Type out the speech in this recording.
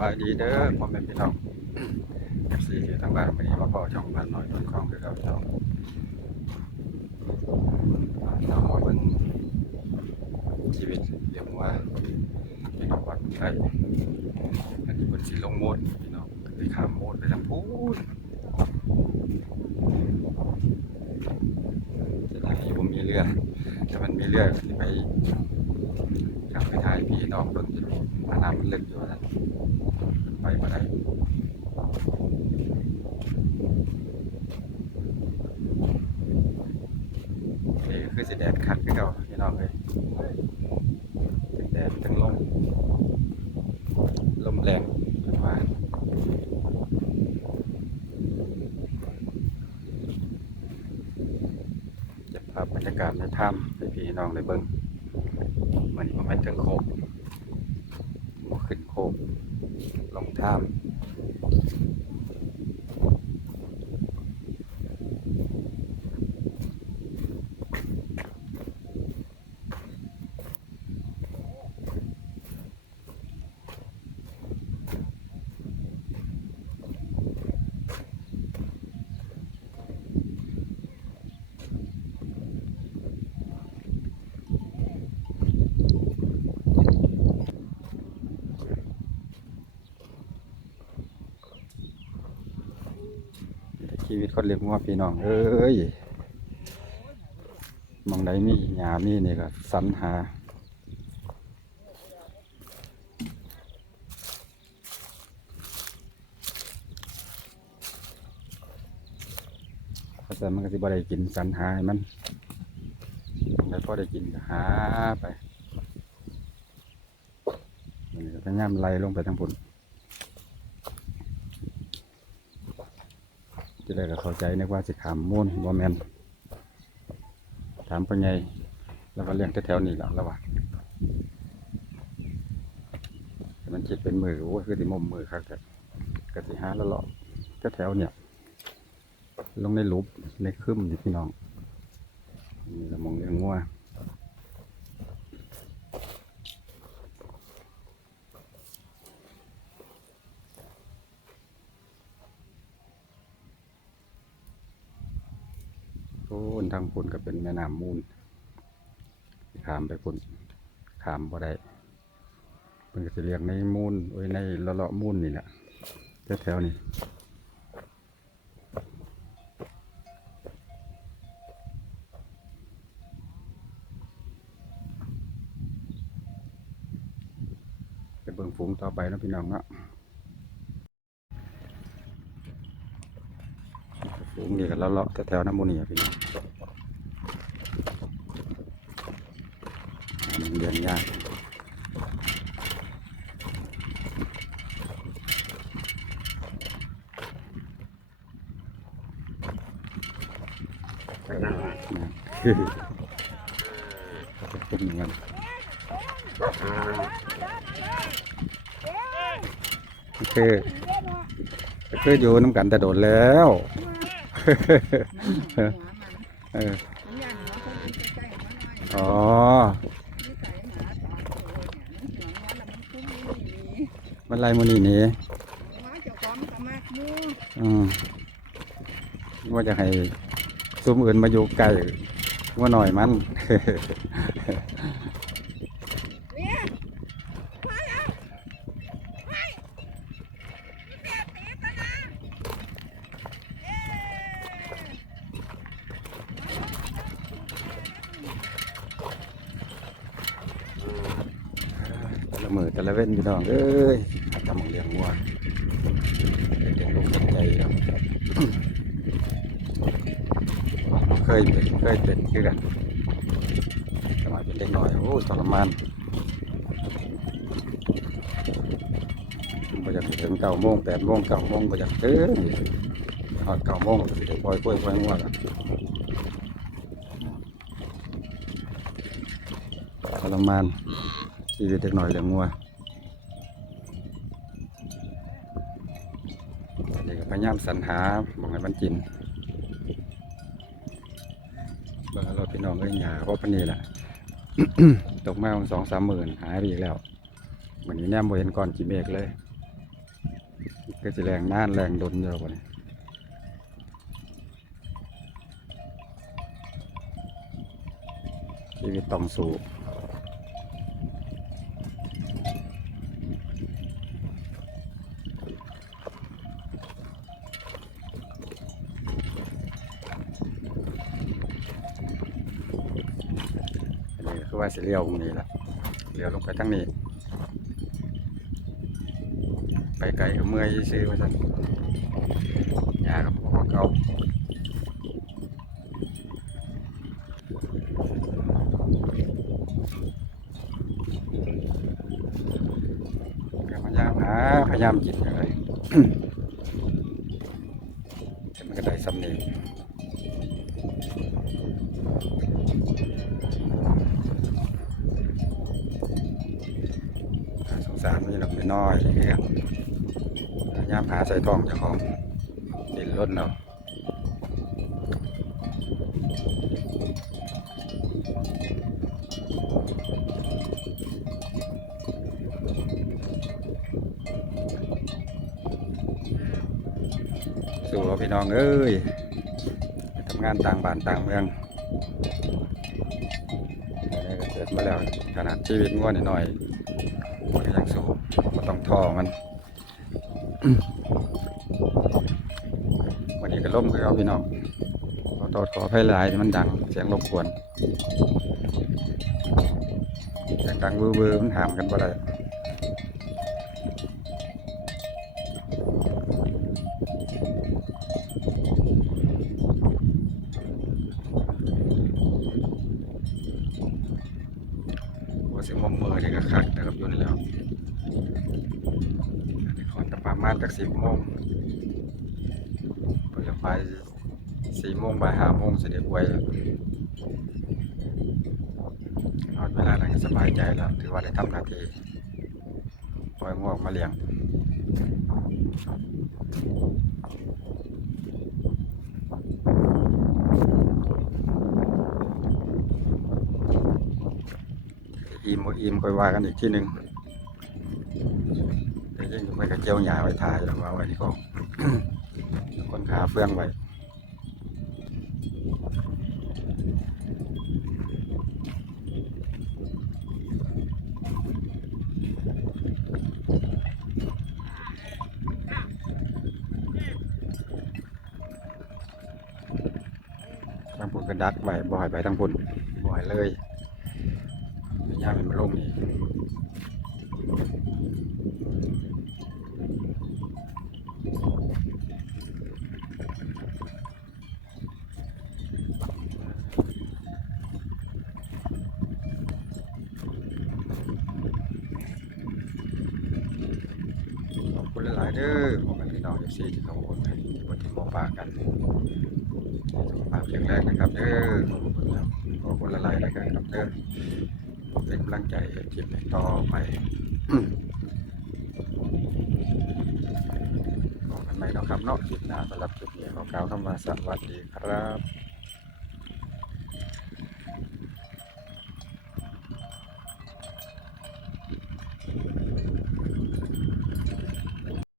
บายดีเด้อพ่อแม่พี่น้องเอฟซีที่ทางบ้านวันนี้มาพ่อช่องบ้านหน่อยต้นของคือเขาเจ้าเรามาเบิ่งชีวิตเรียกว่าพี่น้องวัดไทยอันนี้เป็นสีลงโมดพี่น้องไปข้ามโมดไปทางพูนจะได้ผมมีเรือแต่มันมีเรือไป ข้ามไปถ่ายพี่น้องเบิ่งอยู่น้ำมันลึกอยู่นะไปมาได้นี่คือสิแดดคักคือเก่าพี่น้องเลยทั้งแดดทั้งลมลมแรงเป็นว่าจะภาพบรรยากาศในถ้ำให้พี่น้องได้เบิ่ง มันนี้มันถึงโคกบ่ขึ้นโคกลงท่าม วิตคนเลี้ยงวัวพี่น้อง เอ้ยมองใดมีหยามีนี่ก็สรรหาเพราะฉะนั้นมันก็สิบ่ได้กินสรรหาให้มันแล้วพอได้กินก็หาไปมันก็พยายามไล่ลงไปทางพุ่น ที่แรกก็เข้าใจนึกว่าสิขามมูนบ่แมนถามปัญญแล้วก็เลี้ยงแถวๆนี้แหละแล้วว่างมันคิดเป็นมือโอ้ยคือติมมมือครับแต่กสิหาละหลอดแถวๆเนี่ย ลงในลุบในคึมนี่พี่น้องนี่ละมองเลี้ยงงัว โอ้นทางพุ่นก็เป็นแม่น้ำมูลขามไปพุ่นขามบ่ได้เพิ่นก็สิเลี้ยงในมูลโอ้ยในเลาะมูลนี่แหละแถวๆนี้ไปเบิ่งฝูงต่อไปนะพี่น้องเนาะ ฝูงนี่ก็เลาะแถวๆน้ำมูนี่พี่น้องอันเลี้ยงยากนะคือเป็นอย่างนั้นคือคืออยู่น้ำกันแต่โดดแล้ว เอออ๋อมันไรมูนี่นี่อืมว่าจะให้ซุ้มอื่นมาอยู่ไกลว่าหน่อยมัน แต่ ละมือแต่ละเว้นพี่น้องเอ้ยทำเลี้ยงวัวเลี้ยงลูกตั้งใจครับเคยเป็นเคยเป็นคือกันสมัยเป็นเด็กน้อยโอ้ทรมานบ่อยากถึงเก้าโมงแปดโมงเก้าโมงบ่อยากถึงพอเก้าโมงก็สิได้ปล่อยกล้วยปล่อยงัวกันทรมาน ชีวิตเด็กน้อยเลี้ยงงัวอันนี้ก็พยายามสรรหาบอกให้มันกินเบิ่งเอาเราพี่น้องเอ้ยหยาเพราะปานนี้แหละตกมาสองสามหมื่นหายไปอีกแล้วเหมือนนี้แนมบ่เห็นก่อนกี่เมกเลยคือสิแรงน่านแรงดนเยอะกว่านี้ชีวิตต้องสู้อันนี้คือว่า สิเลี้ยวตรงนี้ละเลี้ยวลงไปทางนี้ ไปไกลก็เมื่อยซื้อมาสั่นยากับพวกเก่าพยายามหาพยายามกินอย่างไรแต่มันก็ได้สำเนียง สารมีหลักไม่น้อยนี่ครับยายามหาใส่ทองเจ้าของดินล้นเนาะสู่เอาพี่น้องเอ้ยทำงานต่างบ้านต่างเมืองเกิดมาแล้วขนาดชีวิตง่วนหน่อย มันยังสู้ก็ต้องท่อมัน วันนี้ก็ล่มคือเอาพี่น้องขอโทษขออภัยหลายมันดังเสียงรบกวนเสียงดังวือวือมันหามกันบ่ได้ว่า สิมอมมือนี่ก็คักนะครับอยู่นี่แล้วขอนประมาณจากสิบโมงเปิดไฟสี่โมงบ่ายห้าโมงเสด็จไว้นอนเวลานั้นสบายใจแล้วถือว่าได้ทำหน้าที่ปล่อยงวกมาเลี้ยง อิ่มบ่อิ่มค่อยว่ากันอีกทีหนึ่งแต่ยังอยู่ไปกับเจียวหยาไว้ถ่ายแล้วว่าไว้ที่กองคนขาเฟืองไว้ทางพุ่นก็ดักไว้บ่อยไปทางพุ่นบ่อยเลยายามให้มันลงนี่ขอบคุณหลายเด้อผมเป็นพี่น้องเอฟซีที่เขาโอนให้บนที่หมอปลากันสุขภาพแข็งแรงนะครับเด้อขอบคุณครับขอบคุณหลายๆแล้วกันครับเด้อ เป็นกำลังใจให้คลิปต่อไปบอกกันไหมเนาะครับเนาะคลิปหน้าสำหรับคลิปนี้ขอกล่าวคำว่าสวัสดีครับ